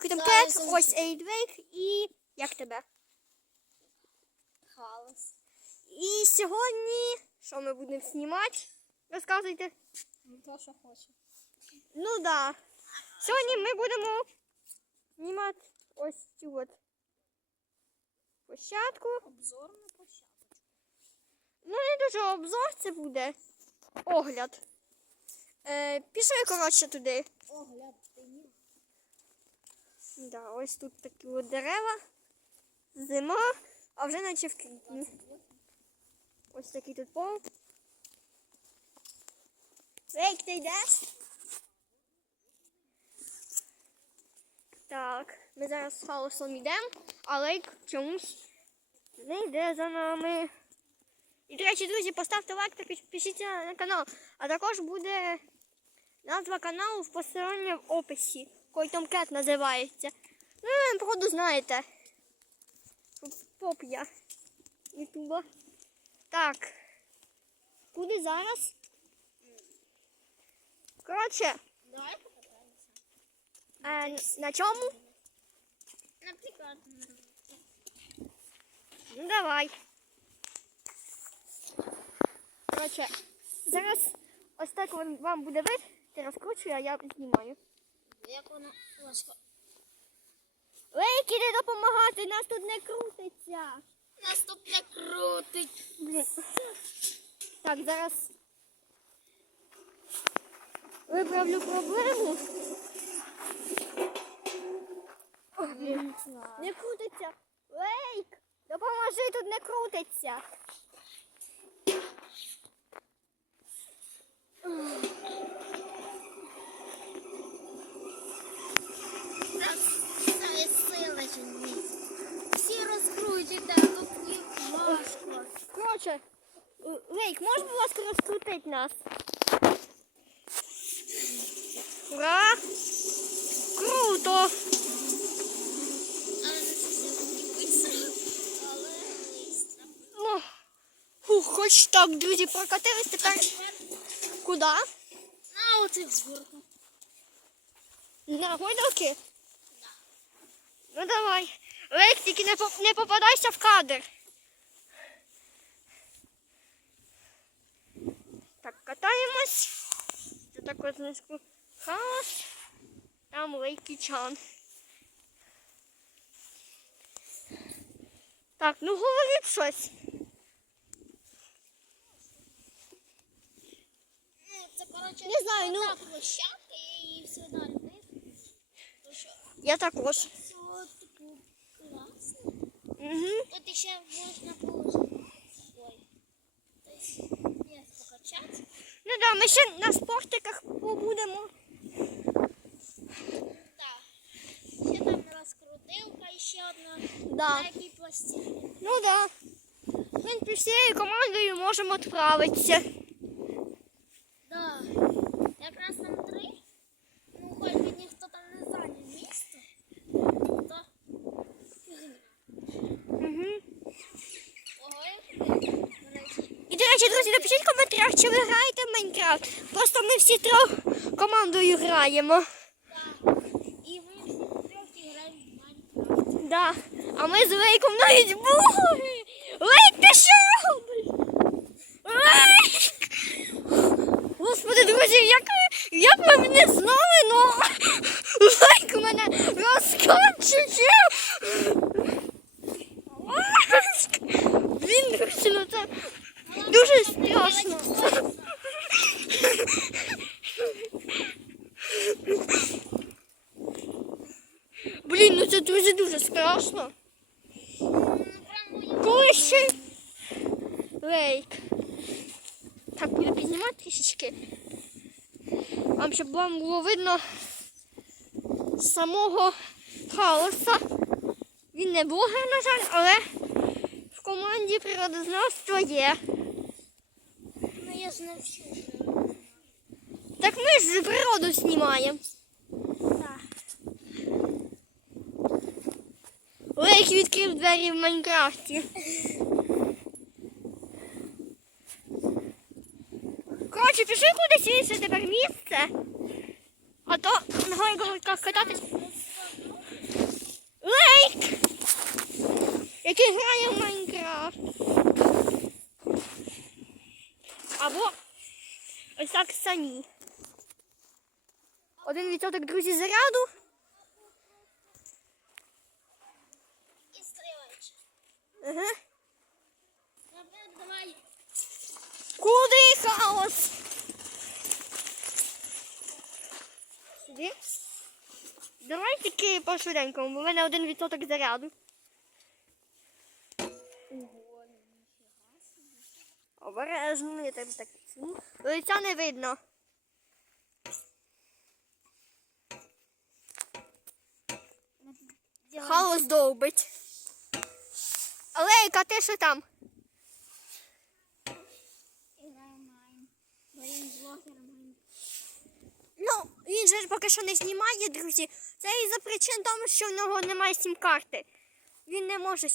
Там кет, ось Ейдвейк і як тебе? Хаос. І сьогодні що ми будемо знімати? Розказуйте. Ну то, що хочу. Ну да. Сьогодні ми будемо знімати ось цю от площадку. Обзор на площадку. Ну, не дуже обзор це буде. Огляд. Е, пішли, коротше, туди. Огляд днів. Да, ось тут такі от дерева. Зима, а вже наче в квітні. Ось такий тут пол. Лейк, ти йдеш? Так, ми зараз з хаосом йдемо, а лейк чомусь не йде за нами. І, до речі, друзі, поставте лайк та підпишіться на канал. А також буде назва каналу в посиланні в описі. Кой там кет називається. Ну, походу, знаєте. Поп я. Ютуба. Так. Куди зараз? Коротше, Давай покатаємося. е, на чому? Наприклад, Ну давай. Коротше, зараз ось так вам буде вид. Ти розкручуй, а я знімаю. Як вона важко. Лейк, іди допомагати, нас тут не крутиться. Нас тут не крутить. Так, зараз виправлю проблему. Не крутиться. Лейк, допоможи, тут не крутиться. Коротше, Лейк, можеш, будь ласка, розкрутити нас? Ура! Круто! Быстро. Ну, фух, хоч так, друзі, прокатились тепер. Куди? А оце згорку. На гойдалки? Ну давай. Лейк, тільки не попадайся в кадр. Так, катаємось. Це так ось знизку хаос. Там лейкічан. Так, ну говоріть щось. Ну, це, коротше, Не знаю, ну- така площадка, я її всегда любив. То що, Я також. все, типу, класно. Угу. Тут ще можна положити. Ой. Тобто, є покачати. Ну да, ми ще на спортиках побудемо. Так. Ще там розкрутилка і ще одна Да. на якій пластині. Ну да. Ми принципі, всією командою можемо відправитися. Да. Якраз там три. Ну, хоч би ніхто там не зайняв місце. То фігня. Угу. Ого, як ви, до речі. Друзі, напишіть в коментарях, чи ви граєте в Майнкрафт. Просто ми всі трьох командою граємо. Так. І ми всі трьох граємо в Майнкрафт. Да. А ми з Лейком навіть були. Лейк, ти що робиш? Господи, друзі, як, ви- як ви мене знали, ну Лейк мене розкочує. Блін, друзі, ну це дуже страшно. Блін, ну це дуже дуже страшно. Коли лейк. Так, буду піднімати трішечки. Вам, щоб вам було видно самого хаоса. Він не блогер, на жаль, але в команді природознавства є. Ну, я не вчу. Так ми ж природу знімаємо. Так. Олег відкрив двері в Майнкрафті. Коротше, пішли кудись в інше тепер місце. А то на горках кататись. Лейк! Який грає в Майнкрафт. Або ось так самі. Один відсоток, друзі, заряду. І стрілаєш. Ага. Давай. Куди хаос? Сюди. Давай тільки по швиденькому, бо в мене один відсоток заряду. Обережно, я тебе так. Лиця не видно. Хаос довбить. Олейка, ти що там? Ну, він же ж поки що не знімає, друзі. Це із-за причин тому, що в нього немає сім-карти. Він не може